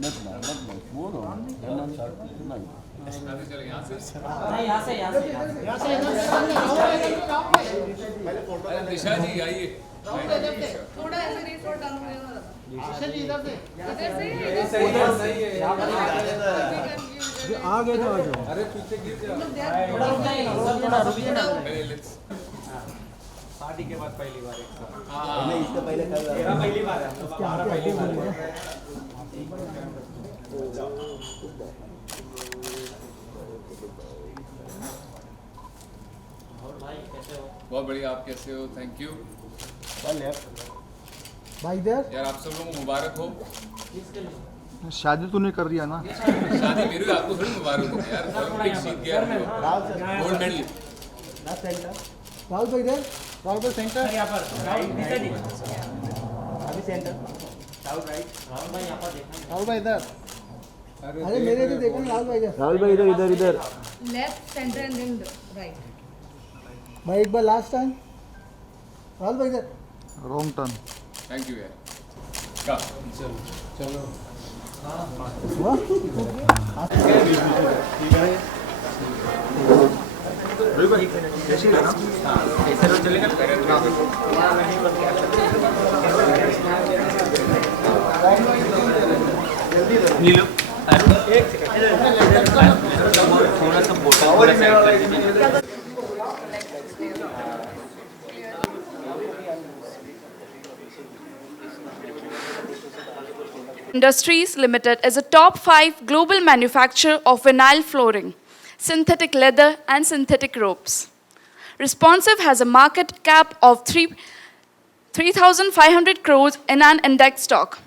मत मार बोलो हेमंत नहीं अरे दिशा जी आइए। थोड़ा ऐसे रिसोर्ट डालूंगा दिशा जी इधर से आगे तो आ जाओ। अरे पीछे गिर जा। थोड़ा रुक जाइए ना, थोड़ा रुकिए ना। शादी के बाद पहली बार एक साथ। नहीं इससे पहले कब मेरा पहली बार है, हमारा पहली बार है। बहुत बढ़िया, आप कैसे हो? थैंक यू भाई इधर यार, आप सब लोगों को मुबारक हो। शादी तूने कर दिया ना। शादी मेरी हुई, आपको थोड़ी मुबारक हो यार। ओलंपिक जीत गया, गोल्ड मेडल। राहुल भाई इधर, राहुल भाई सेंटर। यहाँ पर राइट दिशा जी अभी सेंटर राहुल राइट राहुल भाई यहाँ पर देखना राहुल भाई इधर। अरे मेरे इधर देखो ना, राहुल भाई इधर। राहुल भाई इधर इधर इधर left centre and then right भाई एक बार लास्ट टाइम। राहुल भाई इधर। Wrong turn. थैंक यू यार। का चलो थोड़ा सा बोतल Industries Limited is a top 5 global manufacturer of vinyl flooring, synthetic leather, and synthetic ropes. Responsive has a market cap of 3,500 crores in an index stock.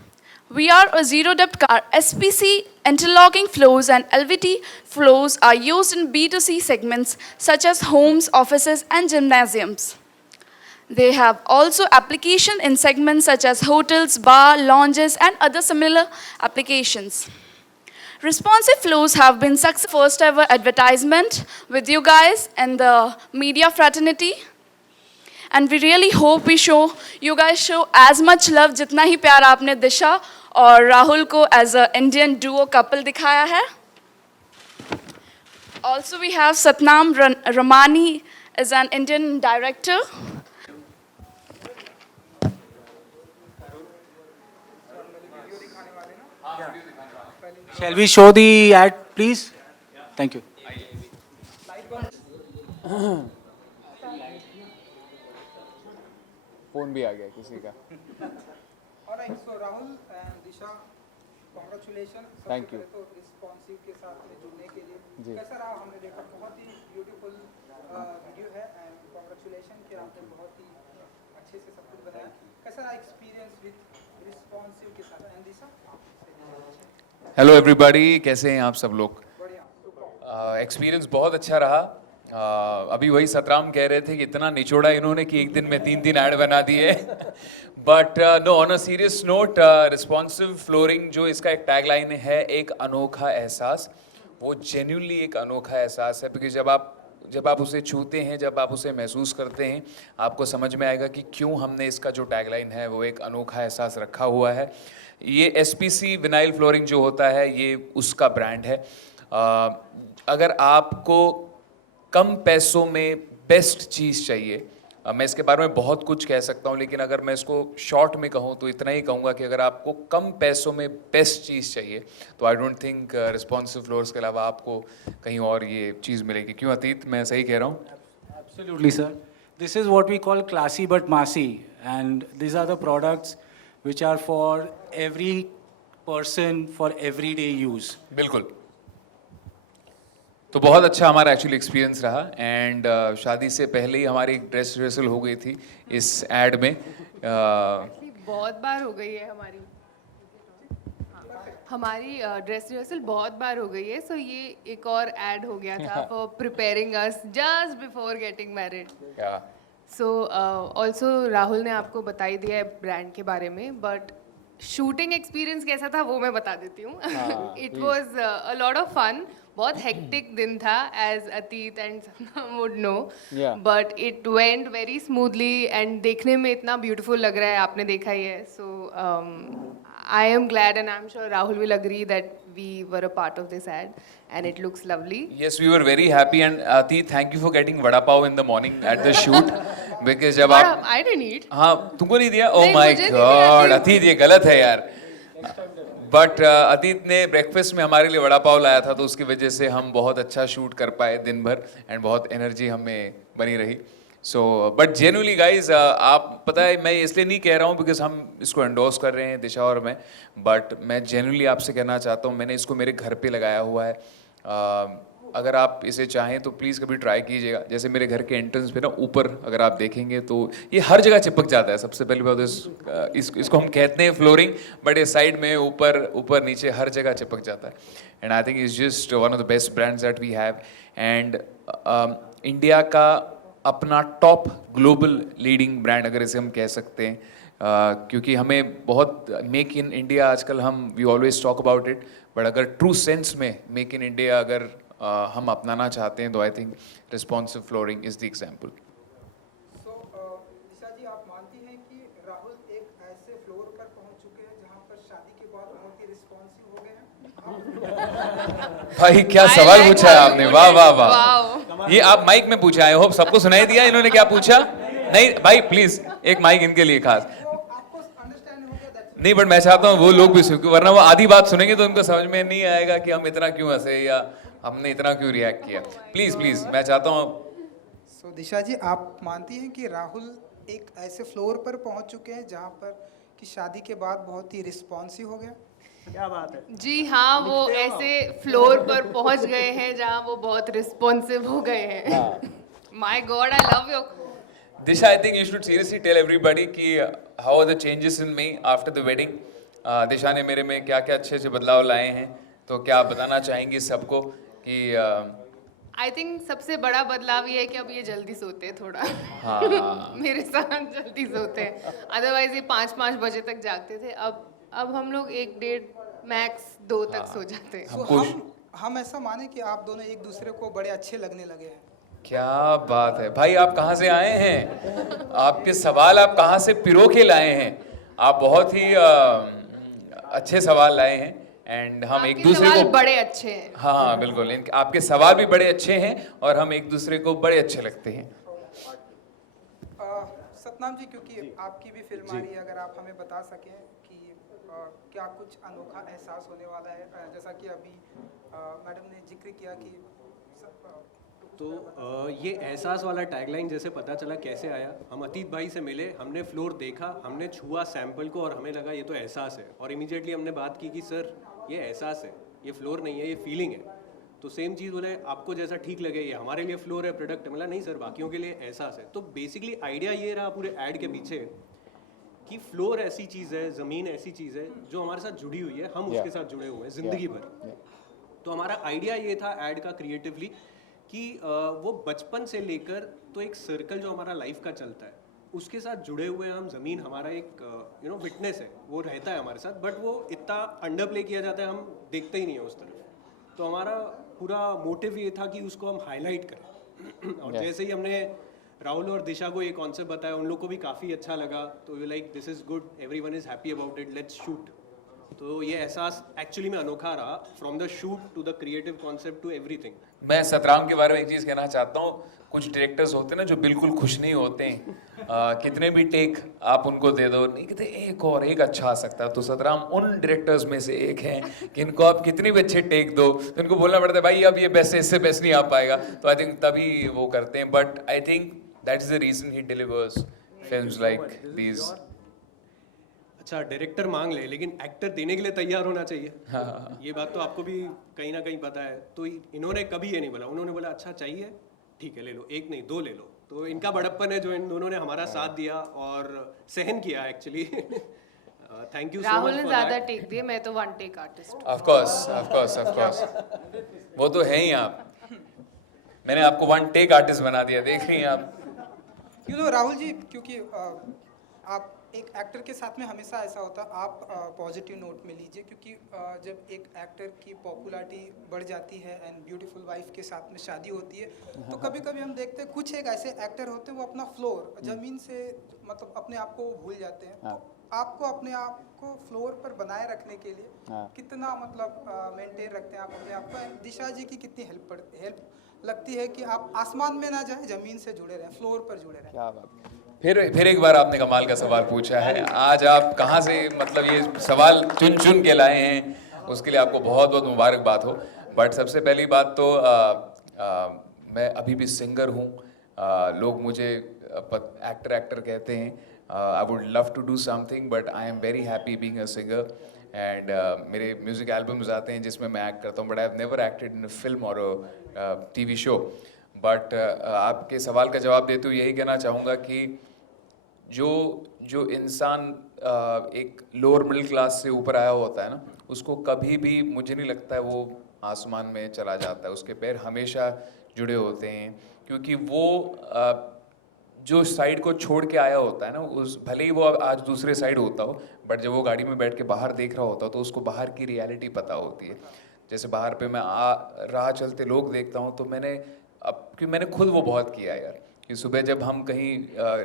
We are a zero debt. Our SPC interlocking floors and LVT floors are used in B2C segments such as homes, offices, and gymnasiums. They have also application in segments such as hotels, bar, lounges, and other similar applications. Responsive flows have been successful first ever advertisement with you guys and the media fraternity. And we really hope you guys show as much love जितना ही प्यार आपने दिशा और राहुल को as a Indian duo couple दिखाया है. Also we have Satnam Ramani as an Indian director. Shall we show the ad, please? Thank you. Phone भी आ गया किसी का। Alright, so Rahul and Disha, congratulations. Thank you. तो responsive के साथ में जुड़ने के लिए जी। कैसा रहा? हमने देखा बहुत ही ब्यूटीफुल वीडियो है एंड कॉन्ग्रेचुलेशन कि आपने बहुत ही अच्छे से सब कुछ बनाया। कैसा रहा एक्सपीरियंस विद रिस्पॉन्सिव के साथ? एंड दिशा हेलो एवरीबॉडी, कैसे हैं आप सब लोग? बढ़िया एक्सपीरियंस बहुत अच्छा रहा। अभी वही सतराम कह रहे थे कि इतना निचोड़ा इन्होंने कि एक दिन में 3 ऐड बना दिए। But no, on a serious note, responsive flooring जो इसका एक टैगलाइन है, एक अनोखा एहसास, वो जेन्युइनली एक अनोखा एहसास है। क्योंकि जब आप उसे छूते हैं, जब आप उसे महसूस करते हैं, आपको समझ में आएगा कि क्यों हमने इसका जो टैगलाइन है वो एक अनोखा एहसास रखा हुआ है। ये SPC विनाइल फ्लोरिंग जो होता है, ये उसका ब्रांड है। अगर आपको कम पैसों में बेस्ट चीज़ चाहिए, मैं इसके बारे में बहुत कुछ कह सकता हूँ, लेकिन अगर मैं इसको शॉर्ट में कहूँ तो इतना ही कहूँगा कि अगर आपको कम पैसों में बेस्ट चीज़ चाहिए तो I don't think responsive floors के अलावा आपको कहीं और ये चीज़ मिलेगी। क्यों अतीत, मैं सही कह रहा हूँ? Absolutely, sir. This is what we call classy but massy, and these are the products which are for every person for everyday use. बिल्कुल। तो बहुत अच्छा हमारा एक्चुअली एक्सपीरियंस रहा। एंड शादी से पहले ही हमारी एक ड्रेस रिहर्सल हो गई थी इस एड में। बहुत बार हो गई है हमारी ड्रेस रिहर्सल बहुत बार हो गई है। सो ये एक और ऐड हो गया था for preparing us just before getting married. So also Rahul ने आपको बता ही दिया है ब्रांड के बारे में, बट शूटिंग एक्सपीरियंस कैसा था वो मैं बता देती हूँ. It was a lot of fun. बहुत हेक्टिक दिन था as Atit and Satnam would know, but it went very smoothly and देखने में इतना ब्यूटीफुल लग रहा है, आपने देखा ही है. So I am glad and I am sure Rahul will agree that we were a part of this ad and it looks lovely. Yes, we were very happy and Atit, thank you for getting vada pav in the morning at the shoot because जब आप I didn't eat. हाँ तुमको नहीं दिया? Oh नहीं, my मुझे नहीं दिया, God, अतीत। अतीत ये गलत है यार. बट अतीत ने ब्रेकफास्ट में हमारे लिए वड़ा पाव लाया था तो उसकी वजह से हम बहुत अच्छा शूट कर पाए दिन भर एंड बहुत एनर्जी हमें बनी रही. सो बट जेन्युइनली गाइज आप पता है मैं इसलिए नहीं कह रहा हूँ बिकॉज हम इसको एंडोर्स कर रहे हैं दिशा और मैं, बट मैं जेन्युइनली आपसे कहना चाहता हूँ मैंने इसको मेरे घर पे लगाया हुआ है. अगर आप इसे चाहें तो प्लीज़ कभी ट्राई कीजिएगा. जैसे मेरे घर के एंट्रेंस पे ना ऊपर अगर आप देखेंगे तो ये हर जगह चिपक जाता है. सबसे पहली बात इसको हम कहते हैं फ्लोरिंग, बट ये साइड में ऊपर नीचे हर जगह चिपक जाता है. And I think is just one of the best brands that we have. And India का अपना टॉप ग्लोबल लीडिंग ब्रांड अगर इसे हम कह सकते हैं, क्योंकि हमें बहुत मेक इन इंडिया आजकल we always talk about it, but अगर ट्रू सेंस में मेक इन इंडिया अगर हम अपनाना चाहते हैं तो I think responsive flooring is the example. So Disha ji, आप मानती हैं कि राहुल एक ऐसे फ्लोर पर पहुंच चुके हैं जहां पर शादी के बाद बहुत ही रिस्पॉन्सिव हो गए हैं? भाई क्या I सवाल like पूछा है how आपने, you वाह put वाह it. वाह. Wow. ये आप माइक में पूछा है, होप सबको सुनाई दिया इन्होंने क्या पूछा? नहीं भाई प्लीज एक माइक इनके लिए खास. तो आपको अंडरस्टैंड हो गया दैट्स नहीं बट मैं चाहता हूँ वो लोग भी सुन, वरना वो आधी बात सुनेंगे तो उनको समझ में नहीं आएगा कि हम इतना क्यों हंसे या हमने इतना क्यों रिएक्ट किया. प्लीज मैं चाहता हूँ. सो दिशा जी, आप मानती हैं कि राहुल एक ऐसे फ्लोर पर पहुंच चुके हैं जहां पर कि शादी के बाद बहुत ही रिस्पॉन्सिव हो गया? क्या बात है. जी हाँ, वो ऐसे फ्लोर पर पहुंच गए हैं जहाँ वो बहुत रिस्पॉन्सिव हो गए हैं. My God, I love your. Disha, I think you should seriously tell everybody कि how are the changes in me after the wedding. दिशा ने मेरे में क्या क्या अच्छे अच्छे बदलाव लाए हैं, तो क्या आप बताना चाहेंगी सबको कि आई थिंक सबसे बड़ा बदलाव ये है कि अब ये जल्दी सोते हैं थोड़ा. हाँ. मेरे साथ जल्दी सोते हैं, अदरवाइज ये 5 बजे तक जागते थे. अब हम लोग 1-1.5 मैक्स 2 तक सो जाते हैं. सो हम ऐसा माने कि आप दोनों एक दूसरे को बड़े अच्छे लगने लगे हैं? क्या बात है भाई, आप कहाँ से आए हैं? आपके सवाल आप कहाँ से पिरो के लाए हैं? आप बहुत ही अच्छे सवाल लाए हैं एंड हम एक दूसरे सवाल को बड़े अच्छे हैं. हाँ बिल्कुल, आपके सवाल भी बड़े अच्छे हैं और हम एक दूसरे को बड़े अच्छे लगते हैं. सतनाम जी, क्योंकि आपकी भी फिल्म आ रही है, अगर आप हमें बता सकें कि क्या कुछ अनोखा एहसास होने वाला है? जैसा कि अभी मैडम ने जिक्र किया कि तो ये एहसास वाला टैगलाइन जैसे पता चला कैसे आया, हम अतीत भाई से मिले, हमने फ्लोर देखा, हमने छुआ सैंपल को और हमें लगा ये तो एहसास है. और इमीडिएटली हमने बात की कि सर ये एहसास है, ये फ्लोर नहीं है, ये फीलिंग है. तो सेम चीज़ बोले आपको जैसा ठीक लगे, ये हमारे लिए फ्लोर है, प्रोडक्ट है. मतलब नहीं सर, बाकियों के लिए एहसास है. तो बेसिकली आइडिया ये रहा पूरे ऐड के पीछे कि फ्लोर ऐसी चीज़ है, ज़मीन ऐसी चीज़ है जो हमारे साथ जुड़ी हुई है, हम उसके साथ जुड़े हुए हैं ज़िंदगी भर. तो हमारा आइडिया ये था ऐड का क्रिएटिवली कि वो बचपन से लेकर तो एक सर्कल जो हमारा लाइफ का चलता है उसके साथ जुड़े हुए हैं हम. ज़मीन हमारा एक विटनेस है, वो रहता है हमारे साथ, बट वो इतना अंडर प्ले किया जाता है, हम देखते ही नहीं है उस तरफ. तो हमारा पूरा मोटिव ये था कि उसको हम हाईलाइट करें. और जैसे ही हमने राहुल और दिशा को ये कॉन्सेप्ट बताया, उन लोग को भी काफ़ी अच्छा लगा. तो we like this is good, everyone is happy about it, let's shoot. तो ये एहसास एक्चुअली में अनोखा रहा, from the shoot to the creative concept to everything. मैं सतराम के बारे में एक चीज़ कहना चाहता हूँ. कुछ डायरेक्टर्स होते हैं ना जो बिल्कुल खुश नहीं होते हैं, कितने भी टेक आप उनको दे दो, नहीं कहते एक अच्छा आ सकता है. तो सतराम उन डायरेक्टर्स में से एक हैं कि इनको आप कितने भी अच्छे टेक दो तो इनको बोलना पड़ता है भाई अब ये बेस्ट है, इससे बेस्ट नहीं आ पाएगा. तो आई थिंक तभी वो करते हैं. But I think that is the reason he delivers films like these. अच्छा डायरेक्टर मांग ले, लेकिन एक्टर देने के लिए तैयार होना चाहिए. ये बात तो आपको भी कहीं ना कहीं पता है. तो इन्होंने कभी ये नहीं बोला, उन्होंने बोला अच्छा चाहिए ठीक है ले लो, एक नहीं 2 ले लो. तो इनका बड़प्पन है जो इन दोनों ने हमारा साथ दिया और सहन किया एक्चुअली. Thank you. राहुल ने ज़्यादा टेक दिए, मैं तो 1 टेक आर्टिस्ट. ऑफ कोर्स वो तो है ही. आप मैंने आपको 1 टेक आर्टिस्ट बना दिया, देख रही हैं आप. राहुल जी, क्योंकि आप एक एक्टर के साथ में हमेशा ऐसा होता है, आप पॉजिटिव नोट में लीजिए, क्योंकि जब एक एक्टर की पॉपुलैरिटी बढ़ जाती है एंड ब्यूटीफुल वाइफ के साथ में शादी होती है, तो कभी कभी हम देखते हैं कुछ एक ऐसे एक्टर होते हैं वो अपना फ्लोर ज़मीन से मतलब अपने आप को भूल जाते हैं। तो आपको अपने आप को फ्लोर पर बनाए रखने के लिए कितना मतलब मेंटेन रखते हैं आप अपने आप को? एंड दिशा जी की कितनी हेल्प लगती है कि आप आसमान में ना जाएं, ज़मीन से जुड़े रहें, फ्लोर पर जुड़े रहें? क्या बात। फिर एक बार आपने कमाल का सवाल पूछा है। आज आप कहाँ से मतलब ये सवाल चुन चुन के लाए हैं, उसके लिए आपको बहुत बहुत मुबारकबाद हो। बट सबसे पहली बात तो मैं अभी भी सिंगर हूँ। लोग मुझे एक्टर कहते हैं। I would love to do something but I am very happy being a singer. And मेरे म्यूज़िक एल्बम्स आते हैं जिसमें मैं एक्ट करता हूँ, but I have never acted in a film और टीवी शो। बट आपके सवाल का जवाब देते हुए यही कहना चाहूँगा कि जो इंसान एक लोअर मिडिल क्लास से ऊपर आया होता है ना, उसको कभी भी मुझे नहीं लगता है वो आसमान में चला जाता है। उसके पैर हमेशा जुड़े होते हैं, क्योंकि वो जो साइड को छोड़ के आया होता है ना, उस भले ही वो आज दूसरे साइड होता हो, बट जब वो गाड़ी में बैठ के बाहर देख रहा होता हो तो उसको बाहर की रियलिटी पता होती है। जैसे बाहर पे मैं राह चलते लोग देखता हूँ तो मैंने खुद वो बहुत किया है यार, कि सुबह जब हम कहीं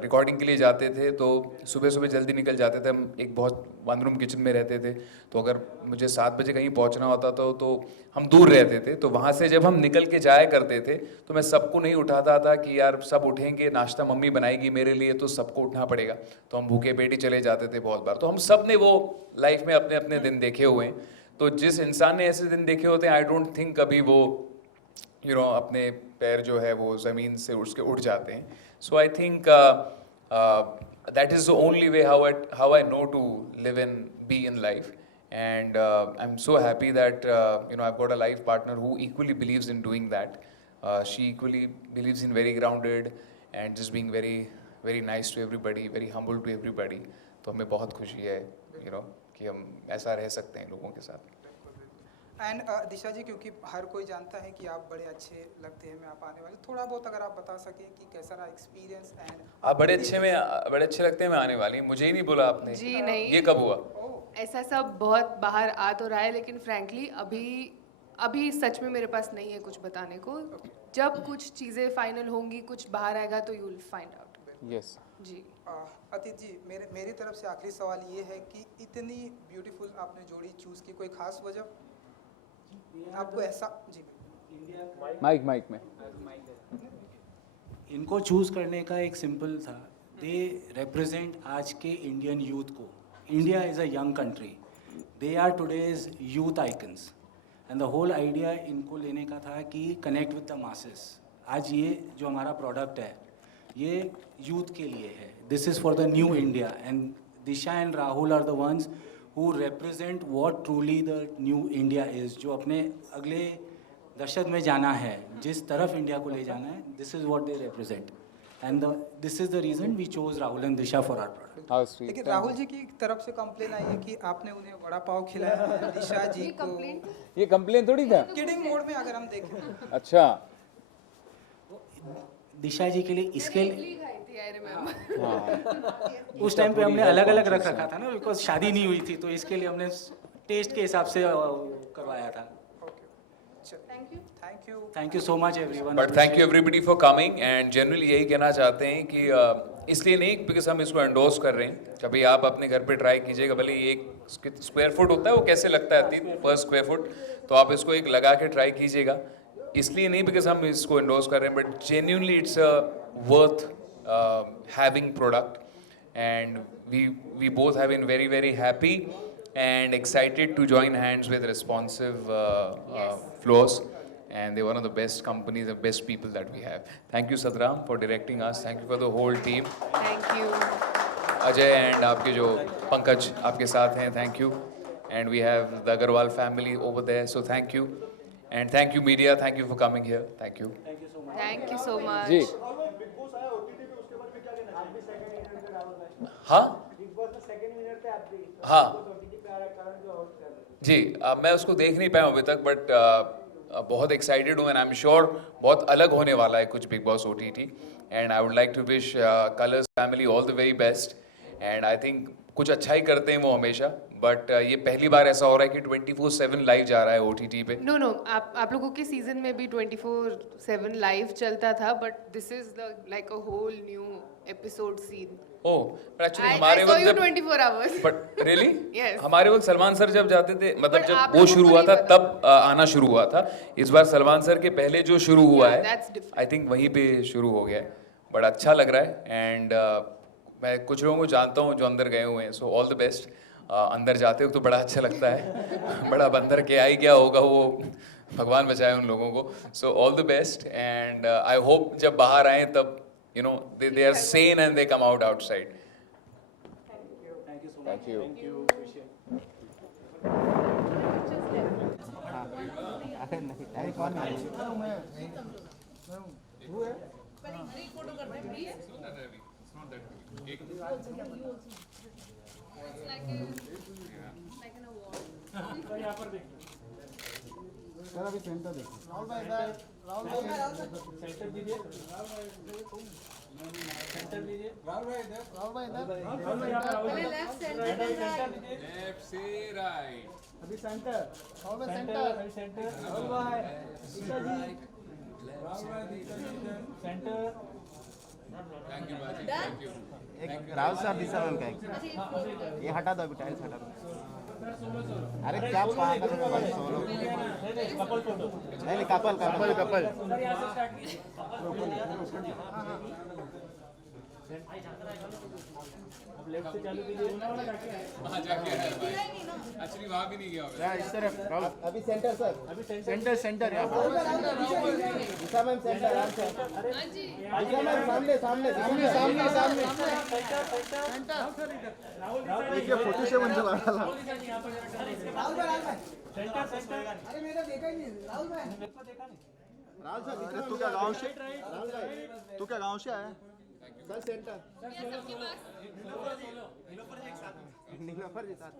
रिकॉर्डिंग के लिए जाते थे तो सुबह सुबह जल्दी निकल जाते थे। हम एक बहुत वन रूम किचन में रहते थे, तो अगर मुझे 7 बजे कहीं पहुंचना होता तो हम दूर रहते थे, तो वहाँ से जब हम निकल के जाया करते थे तो मैं सबको नहीं उठाता था कि यार सब उठेंगे, नाश्ता मम्मी बनाएगी मेरे लिए तो सबको उठना पड़ेगा, तो हम भूखे पेट ही चले जाते थे बहुत बार। तो हम सब ने वो लाइफ में अपने अपने दिन देखे हुए हैं। तो जिस इंसान ने ऐसे दिन देखे होते हैं, आई डोंट थिंक कभी वो अपने पैर जो है वो ज़मीन से उठ जाते हैं। So I think that is the only way how I know to live in be in life. And I am so happy that I have got a life partner who equally believes in doing that. She equally believes in very grounded and just being very very nice to everybody, very humble to everybody. तो हमें बहुत खुशी है कि हम ऐसा रह सकते हैं लोगों के साथ। एंड दिशा जी, क्योंकि हर कोई जानता है कि आप बड़े अच्छे लगते हैं, मैं आप आने वाले, थोड़ा बहुत अगर आप बता सकें कि कैसा रहा एक्सपीरियंस? एंड आप बड़े अच्छे लगते हैं मैं आने वाली, मुझे ही नहीं बोला आपने। जी नहीं, ये कब हुआ? ऐसा सब बहुत बाहर आ तो रहा है, लेकिन फ्रैंकली अभी सच में मेरे पास नहीं है कुछ बताने को। जब कुछ चीज़ें फाइनल होंगी, कुछ बाहर आएगा तो you will find out. Yes जी। अतीत जी, मेरी तरफ से आखिरी सवाल ये है कि इतनी ब्यूटीफुल आपने जोड़ी चूज़ की, कोई खास वजह आपको ऐसा? जी माइक में इनको चूज़ करने का एक सिंपल था, दे रिप्रेजेंट आज के इंडियन यूथ को। India is a young country, they are today's youth icons, and the whole idea इनको लेने का था कि कनेक्ट विद द मासेस। आज ये जो हमारा प्रोडक्ट है ये यूथ के लिए है, this is for the new India, and Disha and Rahul are the ones who represent what truly the new India is, जो अपने अगले दशक में जाना है, जिस तरफ इंडिया को ले जाना है, this is what they represent, and this is the reason we chose Rahul and Disha for our product. लेकिन राहुल जी की तरफ से कंप्लेन आई है कि आपने उन्हें वड़ा पाव खिलाया है, दिशा जी को। ये कंप्लेन थोड़ी था। किडिंग मोड में अगर हम देखें। अच्छा, दिशा जी के लिए इसके I remember. उस टाइम पे हमने अलग अलग रख रखा था ना, बिकॉज शादी नहीं हुई थी, तो इसके लिए हमने टेस्ट के हिसाब से करवाया था। Thank you so much everyone. But thank you everybody for coming. And generally यही कहना चाहते हैं कि इसलिए नहीं बिकॉज हम इसको एंडोर्स कर रहे हैं, कभी आप अपने घर पे ट्राई कीजिएगा, भले ही 1 स्क्वायर फुट होता है वो कैसे लगता है पर स्क्वायर फुट, तो आप इसको एक लगा के ट्राई कीजिएगा। इसलिए नहीं बिकॉज हम इसको एंडोर्स कर रहे हैं, but genuinely it's a worth having product, and we both have been very very happy and excited to join hands with Responsive Floors, and they're one of the best companies, the best people that we have. Thank you Satram for directing us, thank you for the whole team. Thank you. Ajay and आपके जो पंकज आपके साथ हैं, thank you, and we have the Agarwal family over there, so thank you, and thank you media, thank you for coming here, thank you. Thank you so much. जी हाँ हाँ जी, मैं उसको देख नहीं पाया अभी तक, बट बहुत एक्साइटेड हूँ, एंड आई एम श्योर बहुत अलग होने वाला है कुछ Bigg Boss OTT, and I would like to wish Colors family all the very best, and I think कुछ अच्छा ही करते हैं वो हमेशा, बट ये पहली बार ऐसा हो रहा है कि 24/7 लाइव जा रहा है OTT पे. नो आप लोगों के सीजन में भी 24/7 लाइव चलता था, but this is like a whole new episode scene. Oh, but actually I हमारे saw वक्त you जब 24 hours. But really Yes. हमारे वक्त सलमान सर जब जाते थे, मतलब But जब आप वो लोगों शुरू को हुआ नहीं था पता। तब आना शुरू हुआ था. इस बार सलमान सर के पहले जो शुरू हुआ Yeah, है, that's different. आई थिंक वहीं पे शुरू हो गया है. बट अच्छा लग रहा है. एंड मैं कुछ लोगों को जानता हूँ जो अंदर गए हुए हैं, सो ऑल द बेस्ट. अंदर जाते हो तो बड़ा अच्छा लगता है. बड़ा बंदर क्या ही क्या होगा, वो भगवान बचाए उन लोगों को. So all the best. And I hope जब बाहर आए तब you know they are sane and they come out outside. Thank you. Sir अभी सेंटर देखो राहुल भाई इधर राहुल भाई सेंटर दीजिए सेंटर दीजिए राहुल भाई इधर पहले लेफ्ट सेंटर Left से right. अभी सेंटर राहुल भाई सेंटर राहुल भाई ईशा जी राहुल भाई centre Thank you, Baji. Thank you. Rahul sir Disha ma'am का ये हटा दो अभी, टाइल्स हटा दो. अरे क्या पागल हो भाई, सोलो नहीं कपल कपल कपल. वहाँ जाके आया है भाई. Actually वहाँ भी नहीं गया होगा. इस तरफ राहुल. अभी सेंटर सर अभी सेंटर सेंटर यहाँ पर. दिशा मैम सेंटर आराम से दिशा मैम सामने सामने सामने सामने सामने देखिए 47 चला रहा. राहुल भाई अरे मेरा देखा ही नहीं राहुल भाई राहुल सर तू क्या गांव से, राहुल भाई तू क्या गांव से आया? सर सेंटर नीलोफर जी साथ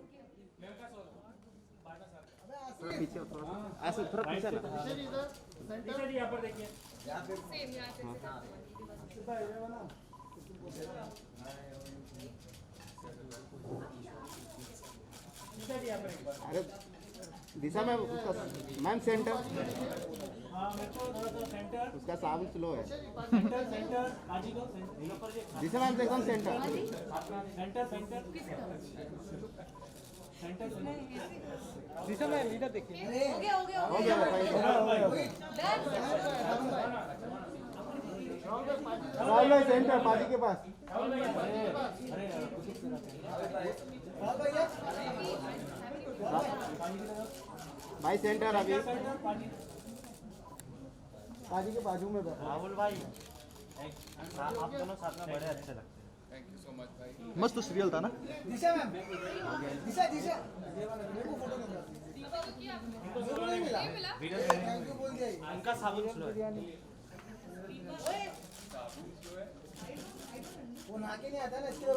थोड़ा पीछे हो, थोड़ा ऐसे थोड़ा पीछे ना. अरे दिशा मैम उसका मैम सेंटर उसका साउंड स्लो है. दिशा मैम एकदम सेंटर दिशा मैम इधर देखिए हो गया हो गया बताइए. राहुल भाई सेंटर पाजी के पास भाई सेंटर अभी पाजी के बाजू में बैठा राहुल भाई आप दोनों साथ में बड़े अच्छे लगते. Thank you so much, भाई. मस्त सीरियल था ना. दिशा मैम दिशा दिशा मेरे को फोटो नहीं मिला थैंक यू बोल दिया उनका साबुन स्लो है. वो नहा के नहीं आता ना इसके लिए